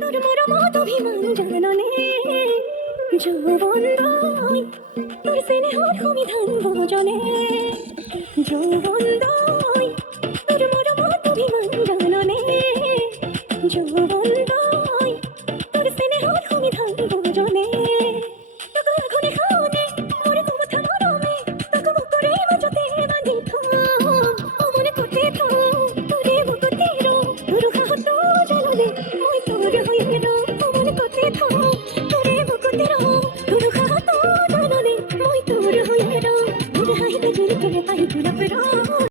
তোর মরমত অভিমান জাননে যৌবন দই তোর স্নেহর অভিধান ভোজনে যৌবন দই তোর মরমত অভিমান জাননে যৌবন দই তোর স্নেহর অভিধান ভোজনে তোকে আগুনে খাওনে মোরে কথা মরমে তোকে বুকুরে বাজতে বাঁধি থাম ও মনে করতে থাম তোরে বুকুতে রো রুহা হতো জানলে মই